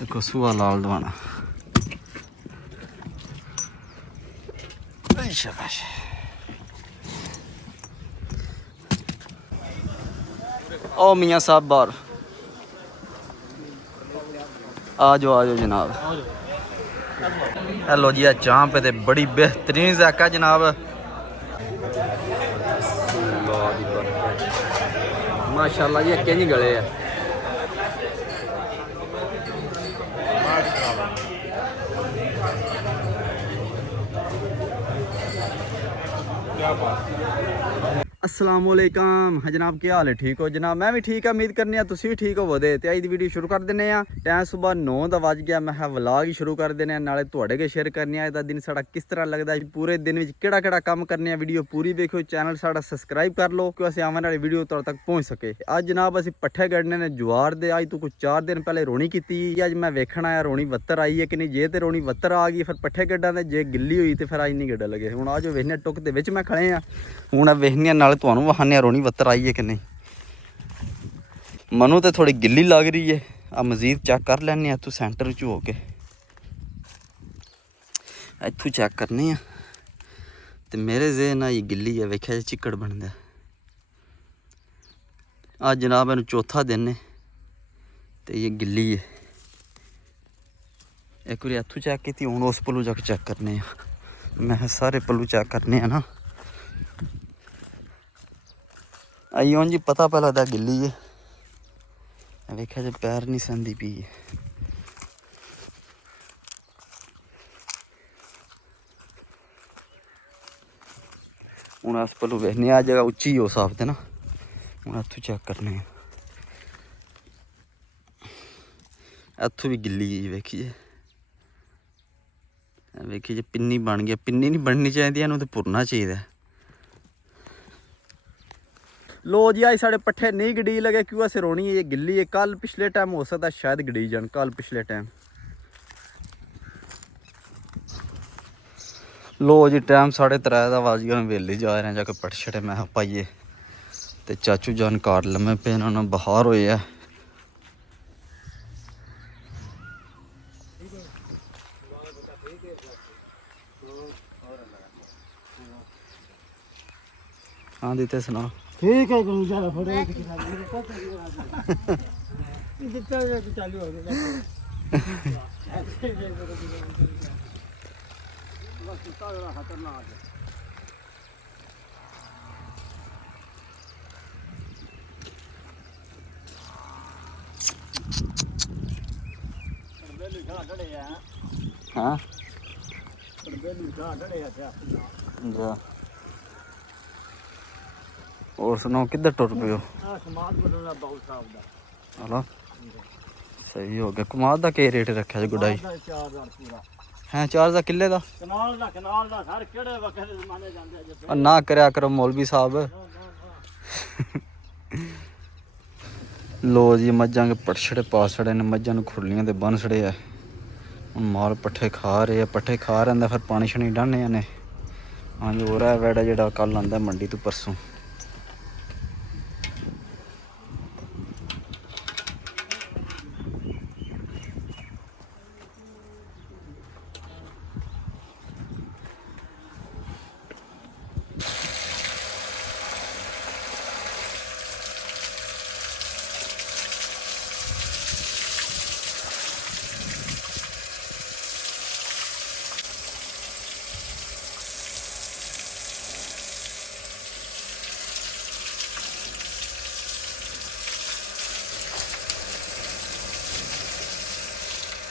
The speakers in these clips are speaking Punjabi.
देखो सूआ लाल दवाना। शाबाश। ओ मियाँ साहब बाहर आ जाओ जनाब। हेलो जी, चांप पे बड़ी बेहतरीन जैक है जनाब। माशाल्लाह जी, अक्के नहीं गले है। अस्सलाम वालेकुम जनाब, क्या हाल है? ठीक हो जनाब? मैं भी ठीक है, उम्मीद करनी है तुसी भी ठीक होवोगे। ते अज दी वीडियो शुरू कर दिंने आ। टाइम सुबह 9 दा वज गया। मैं व्लॉग ही शुरू कर दिंने आ, नाले तुहाडे के शेयर करने आ दा दिन साडा किस तरह लगदा है, पूरे दिन विच केड़ा काम करने आ। वीडियो पूरी देखो, चैनल साडा सबसक्राइब कर लो कि असीं आने वाली वीडियो तुहाडे तक पहुंच सके। अज जनाब असीं पट्ठे गढ़ने ने ज्वार दे। अज तो कुछ 4 दिन पहले रोणी कीती। अज मैं वेखण आया रोणी वत्तर आई है कि नहीं। जे ते रोणी वत्तर आ गई फिर पट्ठे गड्ढां दे, जे गिल्ली हुई तो फिर अज नहीं गड्ढा लगे। हुण आज वेखने टुक दे विच मैं खड़े आ। हुण वेखने नाले तुहानूं वखाने रोणी वत्तर आई है कि नहीं। मनु तो थोड़ी गिल्ली लग रही है। आ मजीद चेक कर लैने इत्थों सेंटर च हो के, इत्थों चेक करने तो मेरे जेहन ये गिल्ली है। वेख्या जी चिक्कड़ बनता। अज जनाब इन्हूं चौथा दिन है तो ये गिल्ली है। एक बार इत्थों चेक की, हूँ उस पल्लू जाके चेक करने। मैं सारे पल्लू चेक करने ना। आई हूँ जी पता पा लगता गिल्ली है। वेख्या जी पैर नहीं सहंदी पी है। हूँ अस पल्लू वेखने आ जगह उच्ची हो साफ ते ना। हूँ इत्थों चेक करने। इत्थों भी गिल्ली वेखिए। वेखिए जी पिन्नी बन गया। पिन्नी नहीं बननी चाहिए, इन्हूं तो भुरना चाहिए। लो जी, आज साढ़े पट्ठे नहीं गड़ी लगे क्यों अस रोनी है। ये गिल्ली है। कल पिछले टाइम हो सकता शायद गड़ी जान, कल पिछले टाइम। लो जी, टाइम 3:30 का वज गया। वेले जा रहे हैं जाके पट्ठ छड़े मैं पाइए। तो चाचू जान कार लम्मे पे, उन्होंने बहार होए है। हाँ दीते सुना ठीक है। हाँ जा और सुनाओ, किधर टुर पे हो? हेलो, सही हो गया। कमाद का क्या रेट रखा जी गुडाई? है 4 किले का। ना करया करो मौलवी साहब। लो जी, मझां के पटछड़े पा छड़े ने। मझां खुरलियां ते बन छड़े है। माल पट्ठे खा रहे हैं। पट्ठे खा रहे हैं फिर पानी शानी डाहने ने। हाँ जी, हो रहा है वेड़ा जेड़ा कल आंदा मंडी तो परसों।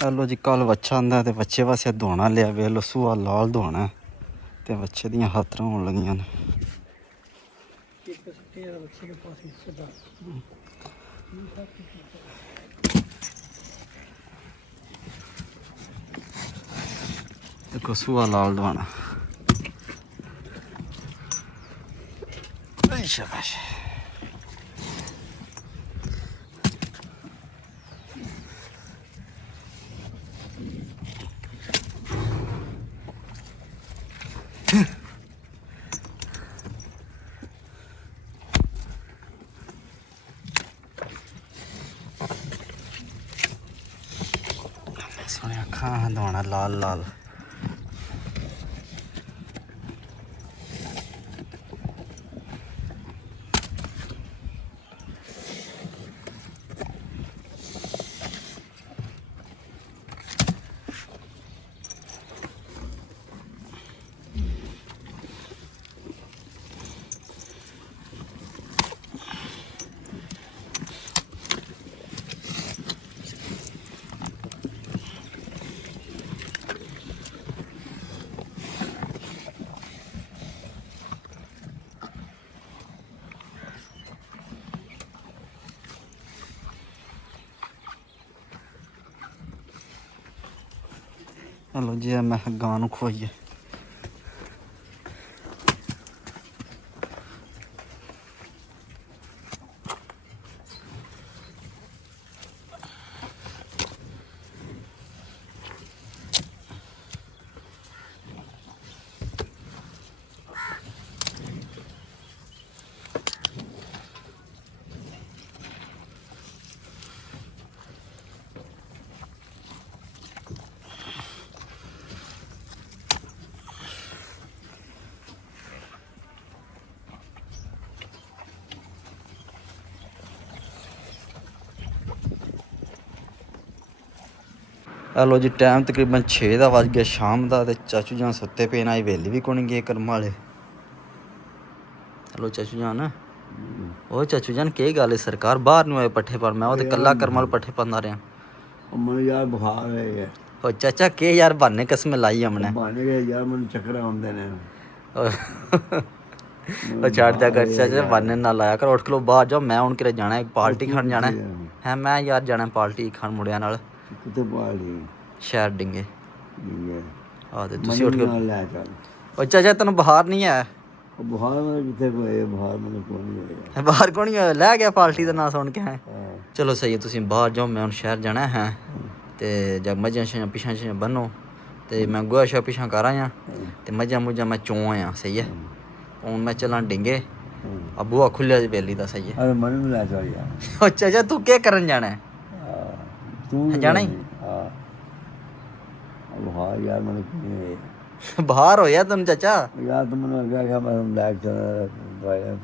हेलो जी, कल बच्चा आंदा तो बच्चे वास्ते धोना लिया। वे लो सूआ लाल धोना तो बच्चे दियां हाथरां होन लगियां ने। देखो सूआ लाल धोना। शाबाश। ਅੱਖਾਂ ਹੰਡਾਉਣਾ ਲਾਲ ਲਾਲ। ਚਲੋ ਜੀ ਮੈਂ ਗਾਂ ਨੂੰ ਖਵਾਈਏ। ਲੋ ਜੀ ਟਾਈਮ ਤਕਰੀਬਨ 6 ਦਾ ਵੱਜ ਗਿਆ ਸ਼ਾਮ ਦਾ ਤੇ ਚਾਚੂ ਜਾਨ ਸੁੱਤੇ ਪਏ ਨਾ, ਵੇਲੇ ਵੀ ਕੋਣ ਗਏ ਕਰਮ ਵਾਲੇ। ਹਲੋ ਚਾਚੂ ਜਾਨ, ਉਹ ਚਾਚੂ ਜਾਨ ਕੀ ਗੱਲ ਹੈ ਸਰਕਾਰ ਬਾਹਰ ਨੂੰ ਆਏ ਪੱਠੇ ਪਰ ਮੈਂ ਉਹ ਤੇ ਕੱਲਾ ਕਰਮ ਵਾਲ ਪੱਠੇ ਪਾਉਂਦਾ ਰਿਹਾ। ਮੈਨੂੰ ਯਾਰ ਬੁਖਾਰ ਹੈ। ਉਹ ਚਾਚਾ ਕੀ ਯਾਰ ਬਹਾਨੇ ਕਸਮ ਲਾਈ ਹਮਨੇ ਬਹਾਨੇ ਗਏ ਯਾਰ, ਮੈਨੂੰ ਚੱਕਰ ਆਉਂਦੇ ਨੇ। ਉਹ ਛੱਡ ਦਿਆ ਕਰ ਚਾਚਾ, ਬਹਾਨੇ ਨਾ ਲਾਇਆ ਕਰ। ਉੱਠ ਕੇ ਬਾਹਰ ਜਾਓ, ਮੈਂ ਹੁਣ ਕਿਤੇ ਜਾਣਾ ਪਾਰਟੀ ਖਾਣ ਜਾਣਾ ਹੈ। ਮੈਂ ਯਾਰ ਜਾਣਾ ਪਾਰਟੀ ਖਾਣ ਮੁੰਡਿਆਂ ਨਾਲ। ਕਿੱਥੇ ਪਾਰਟੀ? ਸ਼ਹਿਰ ਡਿੰਗੇ। ਆ ਤੇ ਤੁਸੀਂ ਉੱਠ ਮੈਨੂੰ ਕੇ ਨਾਲ ਲੈ ਚੱਲ। ਉਹ ਚਾਚਾ ਤੈਨੂੰ ਬੁਖਾਰ ਨਹੀਂ ਹੈ? ਉਹ ਬੁਖਾਰ ਮੈਨੂੰ ਕਿੱਥੇ ਹੋਇਆ? ਬੁਖਾਰ ਮੈਨੂੰ ਕੋਈ ਨਹੀਂ ਹੋਇਆ। ਬਾਹਰ ਕੋਣ ਹੋਇਆ? ਲੈ ਗਿਆ ਪਾਰਟੀ ਦਾ ਨਾਂ ਸੁਣ ਕੇ ਹੈ। ਚਲੋ ਸਹੀ ਹੈ, ਤੁਸੀਂ ਬਾਹਰ ਜਾਓ, ਮੈਂ ਹੁਣ ਸ਼ਹਿਰ ਜਾਣਾ ਹੈ। ਤੇ ਜਦ ਮੱਝਾਂ ਛਾਂ ਪਿਛਾਂ ਛਾਂ ਬੰਨੋ ਤੇ ਮੈਂ ਗੋਹਾ ਸ਼ਾ ਪਿਛਾਂ ਕਰ ਆਇਆ ਤੇ ਮੱਝਾਂ ਮੁੱਝਾਂ ਮੈਂ ਚੋਂ ਆਇਆ। ਸਹੀ ਹੈ, ਹੁਣ ਮੈਂ ਚੱਲਾਂ ਡਿੰਗੇ। ਆ ਬੂਹਾ ਖੁੱਲਿਆ ਜੀ ਬੇਲੀ ਦਾ। ਸਹੀ ਹੈ। ਅਰੇ ਮੈਨੂੰ ਲੈ ਚੱਲ ਯਾਰ। ਉਹ ਚਾਚਾ ਤੂੰ ਕੀ ਕਰਨ ਜਾਣਾ? ਤੂੰ ਜਾਣਾ ਹੀ? ਹਾਂ ਬੁਖਾਰ ਯਾਰ ਮੈਨੂੰ ਕੋਈ ਨਹੀਂ ਹੋਇਆ। ਬਾਹਰ ਹੋਇਆ ਤੈਨੂੰ ਚਾਚਾ? ਯਾਰ ਤੂੰ ਮੈਨੂੰ ਅੱਗੇ ਆਖਿਆ ਮੈਂ ਲੈ ਚੱਲ ਦਵਾਈ।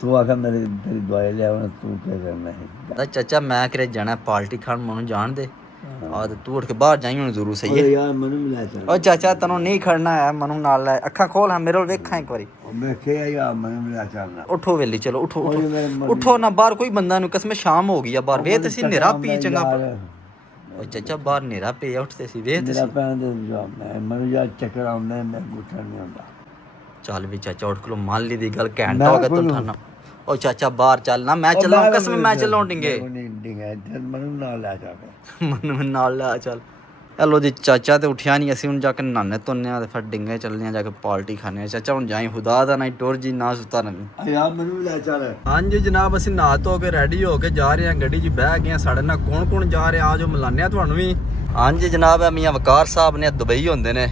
ਤੂੰ ਆਖਿਆ ਮੇਰੀ ਤੇਰੀ ਦਵਾਈ ਲਿਆ, ਤੂੰ ਕੀ ਕਰਨਾ ਹੈ? ਚਾਚਾ ਮੈਂ ਕਿਤੇ ਜਾਣਾ ਪਾਰਟੀ ਖਾਣ, ਮੈਨੂੰ ਜਾਣ ਦੇ। ਆ ਤੇ ਤੂੰ ਉੱਠ ਕੇ ਬਾਹਰ ਜਾਈ ਹੁਣ ਜ਼ਰੂਰ। ਸਹੀ ਹੈ ਯਾਰ, ਮੈਨੂੰ ਵੀ ਲੈ ਚੱਲ। ਉਹ ਚਾਚਾ ਤੈਨੂੰ ਨਹੀਂ ਖੜਨਾ ਹੈ, ਮੈਨੂੰ ਨਾਲ ਲੈ। ਅੱਖਾਂ ਖੋਲ, ਹਾਂ ਮੇਰੇ ਵੱਲ ਵੇਖਾਂ ਇੱਕ ਵਾਰੀ। ਮੈਂ ਕਿਹਾ ਯਾਰ ਮੈਨੂੰ ਵੀ ਲੈ ਚੱਲਣਾ। ਉਠੋ ਵੇਲੀ, ਚਲੋ ਉਠੋ ਉਠੋ ਉਠੋ ਨਾ। ਬਾਹਰ ਕੋਈ ਬੰਦਾ ਨੂੰ ਕਸਮ ਸ਼ਾਮ ਹੋ ਗਈ ਆ ਬਾਹਰ। ਵੇਖ ਤੁਸੀਂ ਹਨੇਰਾ ਪੀ ਚੰਗਾ। ਉਹ ਚਾਚਾ ਬਾਹਰ ਹਨੇਰਾ ਪਿਆ, ਉੱਠਦੇ ਸੀ ਵੇਖ ਤੁਸੀਂ। ਮੈਨੂੰ ਯਾਰ ਚੱਕਰ ਆਉਂਦਾ, ਮੈਂ ਉੱਠਣ ਨਹੀਂ ਆਉਂਦਾ। ਚੱਲ ਵੀ ਚਾਚਾ ਉੱਠ ਕੇ ਮੰਨ ਲਈ ਦੀ ਗੱਲ, ਘੰਟਾ ਹੋ ਗਿਆ ਤੂੰ ਠਾਣਾ। ਉਹ ਚਾਚਾ ਬਾਹਰ ਚੱਲ ਨਾ, ਮੈਂ ਚੱਲਾਂ ਕਸਮ, ਮੈਂ ਚੱਲਾਂ ਡਿੰਗੇ। ਮੈਨੂੰ ਨਾਲ ਲੈ ਜਾ ਕੇ। ਮੈਨੂੰ ਨਾਲ ਲੈ ਚੱਲ। ਚਲੋ ਜੀ ਚਾਚਾ ਤੇ ਉੱਠਿਆ ਨਹੀਂ, ਅਸੀਂ ਹੁਣ ਜਾ ਕੇ ਨਹਾਨੇ ਧੋਨੇ ਆ ਤੇ ਫਿਰ ਡਿੰਗੇ ਚੱਲਦੇ ਆ ਜਾ ਕੇ ਪਾਰਟੀ ਖਾਣੇ ਆ। ਚਾਚਾ ਹੁਣ ਜਾਈ ਖੁਦਾ ਦਾ ਨਾ ਟੁਰ ਜੀ ਨਾ ਸੁੱਤਾ ਨਹੀਂ। ਯਾਰ ਮੈਨੂੰ ਵੀ ਲੈ ਚੱਲ। ਹਾਂਜੀ ਜਨਾਬ, ਅਸੀਂ ਨਹਾ ਧੋ ਕੇ ਰੈਡੀ ਹੋ ਕੇ ਜਾ ਰਹੇ ਹਾਂ, ਗੱਡੀ 'ਚ ਬਹਿ ਗਏ। ਸਾਡੇ ਨਾਲ ਕੌਣ ਕੌਣ ਜਾ ਰਿਹਾ ਆ ਜੋ ਮਿਲਾਨੇ ਆ ਤੁਹਾਨੂੰ ਵੀ। ਹਾਂਜੀ ਜਨਾਬ, ਇਹ ਮੀਆਂ ਵਕਾਰ ਸਾਹਿਬ ਨੇ ਦੁਬਈ ਹੁੰਦੇ ਨੇ।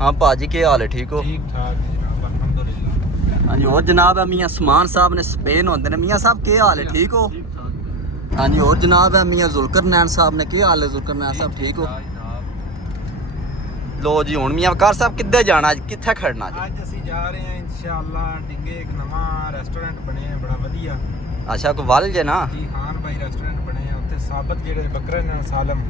ਹਾਂ ਭਾਜੀ ਕੀ ਹਾਲ ਹੈ? ਠੀਕ ਹੋ? ਠੀਕ ਠਾਕ ਜਨਾਬ, ਅਲਹਮਦੁਲਿਲਾ। ਹਾਂਜੀ ਹੋਰ ਜਨਾਬ, ਇਹ ਮੀਆਂ ਸਮਾਨ ਸਾਹਿਬ ਨੇ ਸਪੇਨ ਹੁੰਦੇ ਨੇ। ਮੀਆਂ ਸਾਹਿਬ ਕੀ ਹਾਲ ਹੈ? ਠੀਕ ਹੋ? ਹਾਂਜੀ ਹੋਰ ਜਨਾਬ, ਇਹ ਮੀਆਂ ਜ਼ੁਲਕਰਨੈਨ ਸਾਹਿਬ ਨੇ। ਕੀ ਹਾਲ ਹੈ ਜ਼ੁਲਕਰਨੈਨ ਸਾਹਿਬ? ਠੀਕ ਹੋ? ਲੋ ਜੀ ਹੁਣ ਮੀਆਂ ਵਕਾਰ ਸਾਹਿਬ ਕਿੱਦੇ ਜਾਣਾ ਅੱਜ, ਕਿੱਥੇ ਖੜਨਾ ਜੀ? ਅੱਜ ਅਸੀਂ ਜਾ ਰਹੇ ਹਾਂ ਇਨਸ਼ਾਅੱਲਾ ਡਿੰਗੇ। ਇੱਕ ਨਵਾਂ ਰੈਸਟੋਰੈਂਟ ਬਣਿਆ ਬੜਾ ਵਧੀਆ। ਅੱਛਾ ਕੋ ਵੱਲ ਜੇ ਨਾ ਜੀ ਖਾਨ ਭਾਈ ਰੈਸਟੋਰੈਂਟ ਬਣਿਆ ਉੱਥੇ। ਸਾਬਤ ਜਿਹੜੇ ਬੱਕਰੇ ਨੇ ਸਾਲਮ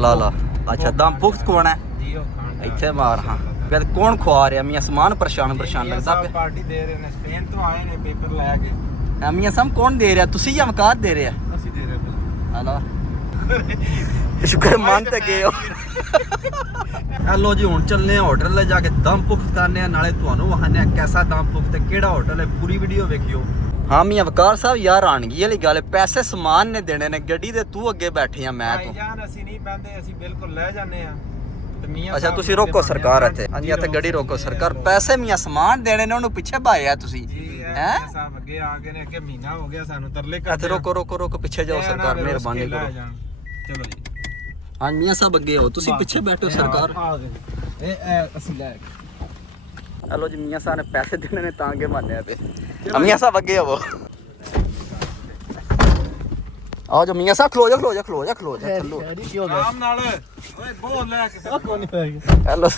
ਲਾ ਅੱਛਾ ਦਮ ਪੁਖਤ ਕੋਣ ਹੈ ਜੀ? ਉਹ ਖਾਨ ਇੱਥੇ ਮਾਰ। ਹਾਂ ਫਿਰ ਕੌਣ ਖਵਾ ਰਿਹਾ? ਮੀਆਂ ਸਮਾਨ ਪਰੇਸ਼ਾਨ ਲੱਗਦਾ ਪਿਆ। ਪਾਰਟੀ ਦੇ ਰਹੇ ਨੇ, ਸਪੇਨ ਤੋਂ ਆਏ ਨੇ ਪੇਪਰ ਲੈ ਕੇ। ਮੀਆਂ ਸਾਹਿਬ ਕੌਣ ਦੇ ਰਿਹਾ? ਤੁਸੀਂ ਜਾਂ ਵਕਾਰ ਦੇ ਰਿਹਾ? ਅਸੀਂ ਦੇ ਰਹੇ ਹਲਾ ਸ਼ੁਕਰ ਮੰਨ ਤੇ ਗਏ ਹੋ। ਹੈਲੋ ਜੀ ਹੁਣ ਚੱਲਨੇ ਆ ਹੋਟਲ ਲੈ ਜਾ ਕੇ ਦਮ ਪੁਖਤ ਕਰਨੇ ਆ, ਨਾਲੇ ਤੁਹਾਨੂੰ ਵਹਾਨੇ ਆ ਕੈਸਾ ਦਮ ਪੁਖਤ ਤੇ ਕਿਹੜਾ ਹੋਟਲ ਹੈ। ਪੂਰੀ ਵੀਡੀਓ ਵੇਖਿਓ। ਹਾਂ ਮੀਆਂ ਵਕਾਰ ਸਾਹਿਬ ਯਾਰ ਆਣਗੀ ਵਾਲੀ ਗੱਲ, ਪੈਸੇ ਸਮਾਨ ਨੇ ਦੇਣੇ ਨੇ, ਗੱਡੀ ਦੇ ਤੂੰ ਅੱਗੇ ਬੈਠੇ ਆ ਮੈਂ ਤੋਂ। ਜਾਨ ਅਸੀਂ ਨਹੀਂ ਬੰਦੇ, ਅਸੀਂ ਬਿਲਕੁਲ ਲੈ ਜਾਂਦੇ ਆ। ਅੱਛਾ ਤੁਸੀਂ ਰੋਕੋ ਸਰਕਾਰ ਇੱਥੇ। ਹਾਂਜੀ ਇੱਥੇ ਗੱਡੀ ਰੋਕੋ ਸਰਕਾਰ। ਪੈਸੇ ਮੀਆਂ ਸਮਾਨ ਦੇਣੇ ਨੇ, ਉਹਨੂੰ ਪਿੱਛੇ ਭਾਇਆ ਤੁਸੀਂ ਹੈ। ਸਾਹਿਬ ਅੱਗੇ ਆ ਗਏ ਨੇ, ਅੱਗੇ ਮਹੀਨਾ ਹੋ ਗਿਆ ਸਾਨੂੰ ਤਰਲੇ ਇੱਥੇ ਰੋਕੋ ਰੋਕੋ ਰੋਕੋ, ਪਿੱਛੇ ਜਾਓ ਸਰਕਾਰ, ਮਿਹਰਬਾਨੀ ਕਰੋ। ਚਲੋ ਜੀ। ਹਾਂ ਮੀਆਂ ਸਾਹਿਬ ਅੱਗੇ ਹੋ, ਤੁਸੀਂ ਪਿੱਛੇ ਬੈਠੋ ਸਰਕਾਰ। ਇਹ ਅਸੀਂ ਲੈ ਹਲੋ ਜੀ ਮੀਆਂ ਸਾਹਿਬ ਨੇ ਪੈਸੇ ਦੇਣੇ ਨੇ ਤਾਂ ਅੱਗੇ ਮੰਨਿਆ ਤੇ। ਮੀਆਂ ਸਾਹਿਬ ਅੱਗੇ ਆਵੋ। ਆ ਜਾ ਮੀਆਂ ਸਾਹਿਬ ਖਲੋ ਜਾ ਥੱਲੋ ਕੀ ਹੋ ਗਿਆ ਆਰਾਮ ਨਾਲ ਓਏ ਬੋਲ ਲੈ ਕੇ ਕੋਈ ਨਹੀਂ ਹੋਇਆ ਹੈਲੋ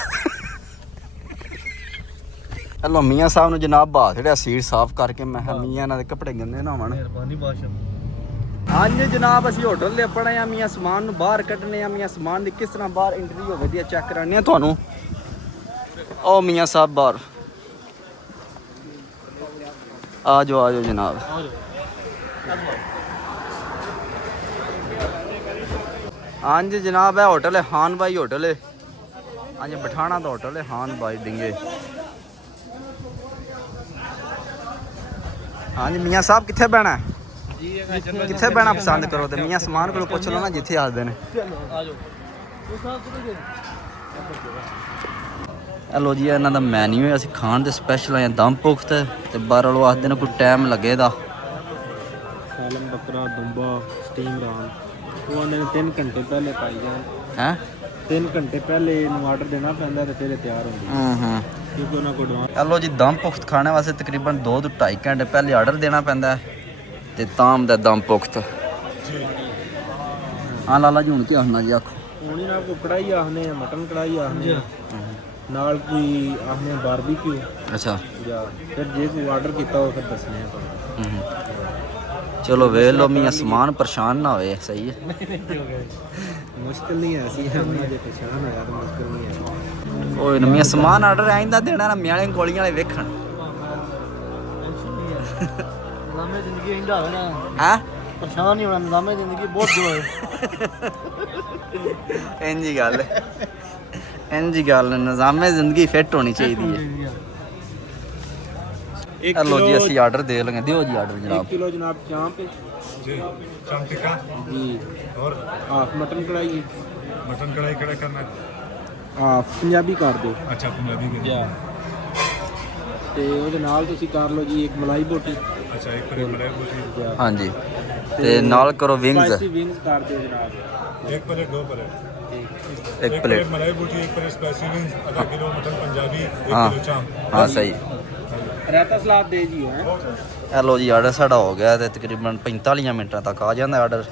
ਹੈਲੋ ਮੀਆਂ ਸਾਹਿਬ ਨੂੰ ਜਨਾਬ ਬਾਥ ਜਿਹੜਾ ਸੀਟ ਸਾਫ਼ ਕਰਕੇ ਮੈਂ ਕਿਹਾ ਮੀਆਂ ਇਹਨਾਂ ਦੇ ਕੱਪੜੇ ਗੰਦੇ ਨਾ ਹੋਣ ਮਿਹਰਬਾਨੀ ਬਾਦਸ਼ਾਹ ਹਾਂਜੀ ਜਨਾਬ ਅਸੀਂ ਹੋਟਲ ਦੇ ਆਪਣਾ ਆ ਮੀਆਂ ਸਮਾਨ ਨੂੰ ਬਾਹਰ ਕੱਢਨੇ ਆ ਮੀਆਂ ਸਮਾਨ ਦੀ ਕਿਸ ਤਰ੍ਹਾਂ ਬਾਹਰ ਐਂਟਰੀ ਹੋਵੇ ਦੀ ਚੈੱਕ ਕਰਾਣੀ ਆ ਤੁਹਾਨੂੰ ਉਹ ਮੀਆਂ ਸਾਹਿਬ ਬਾਹਰ ਆ ਜਾਓ ਜਨਾਬ ਹਾਂਜੀ ਜਨਾਬ ਇਹ ਹੋਟਲ ਹੈ ਖਾਨ ਬਾਈ ਹੋਟਲ ਹੈ ਹਾਂਜੀ ਪਠਾਣਾ ਦਾ ਹੋਟਲ ਹੈ ਖਾਨ ਬਾਈ ਡਿੰਗੇ ਹਾਂਜੀ ਮੀਆਂ ਸਾਹਿਬ ਕਿੱਥੇ ਬਹਿਣਾ ਕਿੱਥੇ ਬਹਿਣਾ ਪਸੰਦ ਕਰੋ ਤੇ ਮੀਆਂ ਸਮਾਨ ਕੋਲ ਪੁੱਛ ਲਓ ਨਾ ਜਿੱਥੇ ਆਖਦੇ ਨੇ ਲੋ ਜੀ ਇਹਨਾਂ ਦਾ ਮੈਨੂ ਹੈ ਅਸੀਂ ਖਾਣ ਦੇ ਸਪੈਸ਼ਲ ਆਏ ਦਮ ਪੁਖਤ ਤੇ ਬਾਹਰ ਵਾਲੋਂ ਆਖਦੇ ਨੇ ਕੋਈ ਟਾਈਮ ਲੱਗੇਦਾ ਸਾਲਮ ਬੱਕਰਾ ਦੁੰਬਾ ਸਟੀਮ ਰਾਨ ਉਹ ਆਂਦੇ ਨੇ 3 ਘੰਟੇ ਪਹਿਲੇ ਪਾਈ ਜਾਣ ਹੈ 3 ਘੰਟੇ ਪਹਿਲੇ ਇਹਨੂੰ ਆਰਡਰ ਦੇਣਾ ਪੈਂਦਾ ਤੇ ਫਿਰ ਇਹ ਤਿਆਰ ਹੁੰਦੀ ਕਿਉਂਕਿ ਉਹਨਾਂ ਕੋਲ ਲੋ ਜੀ ਦਮ ਪੁਖਤ ਖਾਣੇ ਵਾਸਤੇ ਤਕਰੀਬਨ 2 ਤੋਂ 2.5 ਘੰਟੇ ਪਹਿਲੇ ਆਰਡਰ ਦੇਣਾ ਪੈਂਦਾ ਹੈ ਤੇ ਤਾਮ ਦਾ ਦਮ ਪੁਖਤ ਹਾਂ ਲਾਲਾ ਜੀ ਹੁਣ ਕੀ ਆਖਣਾ ਜੀ ਆਖੋ ਹੁਣ ਇਹਨਾਂ ਕੋ ਕੜਾਈ ਆਖਨੇ ਆ ਮਟਨ ਕੜਾਈ ਆਖਨੇ ਆ ਨਾਲ ਕੋਈ ਆਖਨੇ ਬਾਰਬੀਕਿਊ ਅੱਛਾ ਜਾਂ ਫਿਰ ਜੇ ਕੋਈ ਆਰਡਰ ਕੀਤਾ ਉਹ ਫਿਰ ਦੱਸਨੇ ਆ ਤੁਹਾਨੂੰ ਚਲੋ ਵੇਖ ਲਓ ਮੀਆਂ ਸਮਾਨ ਪਰੇਸ਼ਾਨ ਨਾ ਹੋਏ ਸਹੀ ਹੈ ਮੁਸ਼ਕਿਲ ਨਹੀਂ ਹੈ ਅਸੀਂ ਉਹਨਾਂ ਦੇ ਪਛਾਣ ਹੋਇਆ ਤਾਂ ਮੁਸ਼ਕਿਲ ਨਹੀਂ ਹੈ ਓਏ ਮੀਆਂ ਸਮਾਨ ਆਰਡਰ ਆਇੰਦਾ ਦੇਣਾ ਨਾ ਮਿਆਲੇ ਗੋਲੀਆਂ ਵਾਲੇ ਵੇਖਣ ਨਿਜ਼ਾਮੇ ਜ਼ਿੰਦਗੀ ਇੰਦਾ ਹੋਣਾ ਹੈ ਪਰੇਸ਼ਾਨ ਨਹੀਂ ਹੋਣਾ ਨਿਜ਼ਾਮੇ ਜ਼ਿੰਦਗੀ ਬਹੁਤ ਜੋ ਹੈ ਇੰਜੀ ਗੱਲ ਨਿਜ਼ਾਮੇ ਜ਼ਿੰਦਗੀ ਫਿੱਟ ਹੋਣੀ ਚਾਹੀਦੀ ਹੈ ਲੋ ਜੀ ਅਸੀਂ ਆਰਡਰ ਦੇ ਲਗੇ ਦਿਓ ਜੀ ਆਰਡਰ ਜਨਾਬ 1 किलो जनाब चांप जी चांप टिक्का जी और हाफ मटन कढ़ाई मटन कढ़ाई कड़ा करना है हाफ पंजाबी कर दो अच्छा पंजाबी के ਜਾਂ ਤੇ ਉਹਦੇ ਨਾਲ ਤੁਸੀਂ ਕਰ ਲਓ ਜੀ ਇੱਕ ਮਲਾਈ ਬੋਟੀ अच्छा एक प्लेट मलाई पूरी ਜਾਂ ਹਾਂਜੀ ਤੇ ਨਾਲ ਕਰੋ ਵਿੰਗਸ ਸਪਾਈਸੀ ਵਿੰਗਸ ਕਰ ਦਿਓ ਜਨਾਬ एक प्लेट 2 प्लेट ਇੱਕ ਪਲੇਟ मलाई बूटी एक प्लेट स्पाइसी विंग्स आधा किलो मटन पंजाबी 1 हाँ। किलो चांप ਹਾਂ ਸਹੀ ਰਾਇਤਾ ਸਲਾਦ ਦੇ ਜੀ ਹੈ ਲੋ ਜੀ ਆਰਡਰ ਸਾਡਾ ਹੋ ਗਿਆ ਤੇ ਤਕਰੀਬਨ 45 ਮਿੰਟਾਂ ਤੱਕ ਆ ਜਾਂਦਾ ਆਰਡਰ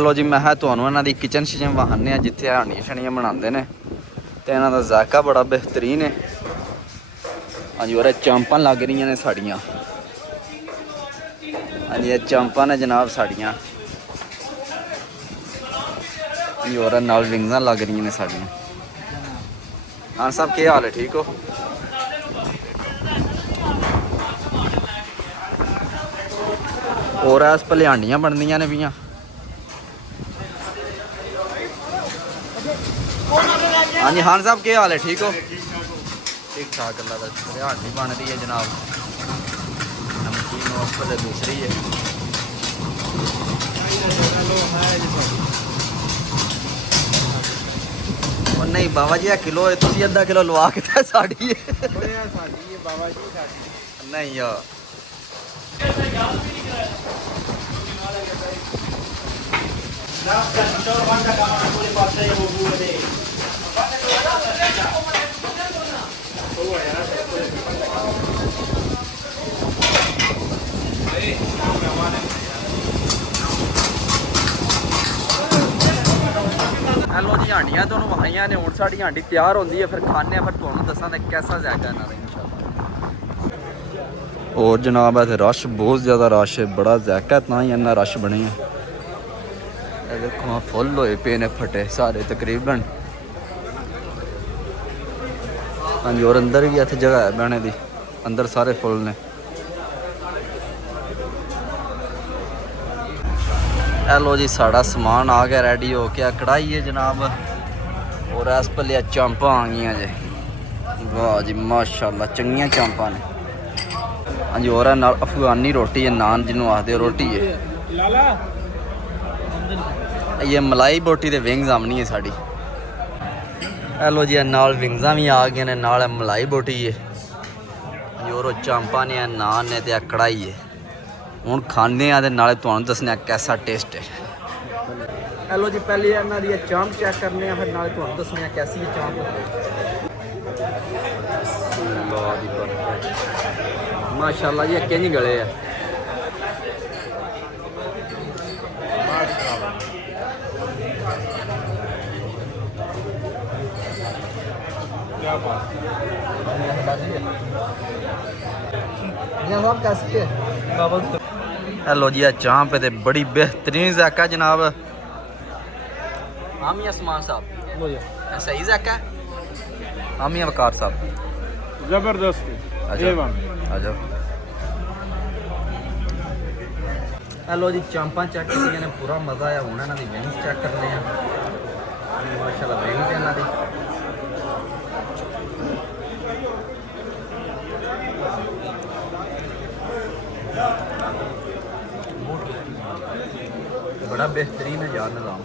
ਲੋ ਜੀ ਮੈਂ ਤੁਹਾਨੂੰ ਇਹਨਾਂ ਦੀ ਕਿਚਨ ਸ਼ਿਚਨ ਵਹਾਨੇ ਆ ਜਿੱਥੇ ਹਾਣੀਆਂ ਛਣੀਆਂ ਬਣਾਉਂਦੇ ਨੇ ਤੇ ਇਹਨਾਂ ਦਾ ਜ਼ਾਇਕਾ ਬੜਾ ਬਿਹਤਰੀਨ ਹੈ ਹਾਂਜੀ ਔਰ ਇਹ ਚਾਂਪਾਂ ਲੱਗ ਰਹੀਆਂ ਨੇ ਸਾਡੀਆਂ ਹਾਂਜੀ ਇਹ ਚਾਂਪਾਂ ਨੇ ਜਨਾਬ ਸਾਡੀਆਂ ਹਾਂਜੀ ਔਰ ਨਾਲ ਵਿੰਗਾਂ ਲੱਗ ਰਹੀਆਂ ਨੇ ਸਾਡੀਆਂ ਹਾਂ ਸਾਹਿਬ ਕੀ ਹਾਲ ਹੈ ਠੀਕ ਹੋ ਔਰ ਇਸ ਭਲਿਆਂਡੀਆਂ ਬਣਦੀਆਂ ਨੇ ਪਈਆਂ ਹਾਂਜੀ ਹਾਂ ਸਾਹਿਬ ਕੀ ਹਾਲ ਹੈ ਠੀਕ ਹੋ ਠੀਕ ਠਾਕ ਅੱਲਾ ਦਾ ਸ਼ੁਕਰ ਹਾਂਡੀ ਬਣ ਰਹੀ ਹੈ ਜਨਾਬ ਨਮਕੀਨ ਵਾਸਤੇ ਦੂਸਰੀ ਹੈ ਉਹ ਨਹੀਂ ਬਾਬਾ ਜੀ 1 ਕਿਲੋ ਤੁਸੀਂ ਅੱਧਾ ਕਿਲੋ ਲਵਾ ਕੇ ਤਾਂ ਸਾਡੀ ਹੈ ਸਾਡੀ ਇਹ ਬਾਬਾ ਜੀ ਸਾਡੀ ਨਹੀਂ ਯਾਰ ਹੈਲੋ ਜੀ ਹਾਂਡੀਆਂ ਤੁਹਾਨੂੰ ਵਹਾਈਆਂ ਨੇ ਹੁਣ ਸਾਡੀ ਹਾਂਡੀ ਤਿਆਰ ਹੁੰਦੀ ਹੈ ਫਿਰ ਖਾਣੇ ਆ ਫਿਰ ਤੁਹਾਨੂੰ ਦੱਸਾਂ ਤੇ ਕਿਹਦਾ ਜ਼ਾਇਕਾ ਇਹਨਾਂ ਦਾ ਇਨਸ਼ਾਅੱਲਾ और जनाब है रश बहुत ज़्यादा रश है बड़ा ज़ायका ना ही इन्ना रश बने है देखो हाँ फुल होए पे ने फटे सारे तकरीबन हाँ जी और अंदर भी इतने जगह है बहने दी अंदर सारे फुल ने लो जी साड़ा समान आ गया रेडी हो गया कढ़ाई है जनाब और इस भलिया चांपा आ गई जी वाह जी माशाल्लाह चंगियां चांपा ने हाँ जी और नाल अफगानी रोटी है नान जिन्हों आखते रोटी है लाला ये मलाई बोटी ते विंग्स आमनी है साड़ी हेलो जी नाल विंग्सा भी आ गई ने नाल मलाई बोटी है और चांपा ने नान ने ते कढ़ाई है हुण खाने आ ते नाले तुहानूं दसने कैसा टेस्ट है हेलो जी पहले इन्हां दी चांप चेक करने फिर नाले तुहानूं दसने कैसी है चांप अल्लाह दी बरकत माशाल्लाह जी अक्के नहीं गले है। क्या बात हेलो जी चाह पे ते बड़ी बेहतरीन जैका जनाब। हाँ मियां समान साहब सही जैका है। हाँ मियां वकार साहब जबरदस्त आ जाओ। हेलो जी चांपा चेक की ने पूरा मजा आया। हूँ इन्हों की विंग्स चेक करने हैं। माशाल्लाह विंग्स इन्हों की बड़ा बेहतरीन है यार निज़ाम।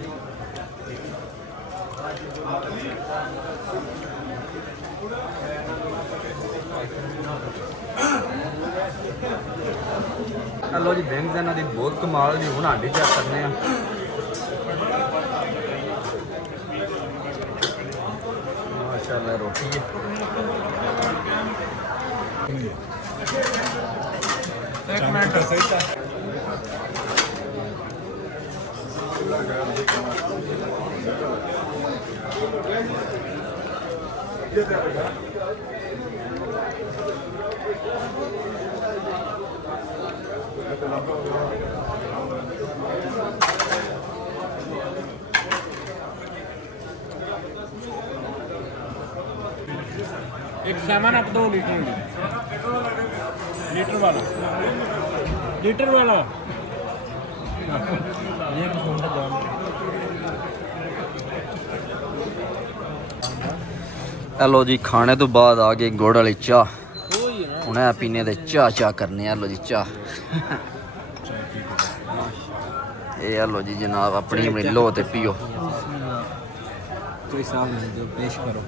हेलो जी विंग्स इन्हों की बहुत कमाल दी। हूँ हांडी चेक करने हैं। माशाल्लाह रोटी है। एक मिनट सही था। एक 7 अप 2 लीटर वाला ये कुछ होता जान। हेलो जी खाने तो बाद आ गई गुड़ वाली चाह। उन्हें पीने दे चाह करने। हेलो जी चाह ये हेलो जी जनाब अपनी अपनी लो ते पियो। कोई साहब नहीं दो पेश करो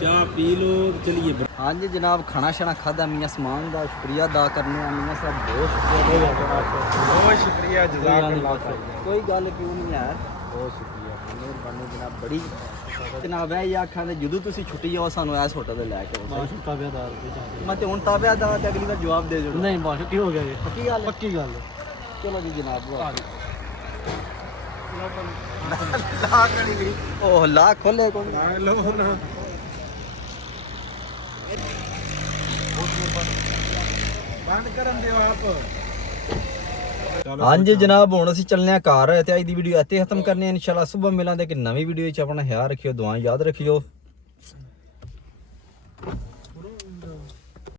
चाह पी लो चलिए। हाँ जी जनाब खाना शाना खादा मियाँ समान का शुक्रिया अदा करने मियाँ साहब बहुत शुक्रिया। बहुत शुक्रिया जज़ाकल्लाह। कोई गल क्यों नहीं यार बहुत शुक्रिया मेहरबानी जनाब बड़ी जनाब है ये आखा जो तुम छुट्टी जाओ सानू इस होटल लैके मैं तो हूँ ताबेदार अगली बार जवाब दे दो। नहीं बहुत की हो गया पक्की गल चलो जी जनाब ओह ला खोले बंद करन दियो आप। हाँ जी जनाब हुण असीं चलने घर ते अज दी वीडियो इत्थे खत्म करने इंशाल्लाह सुबह मिलांगे कि नवी वीडियो च। अपना ख्याल रखियो दुआएं याद रखियो।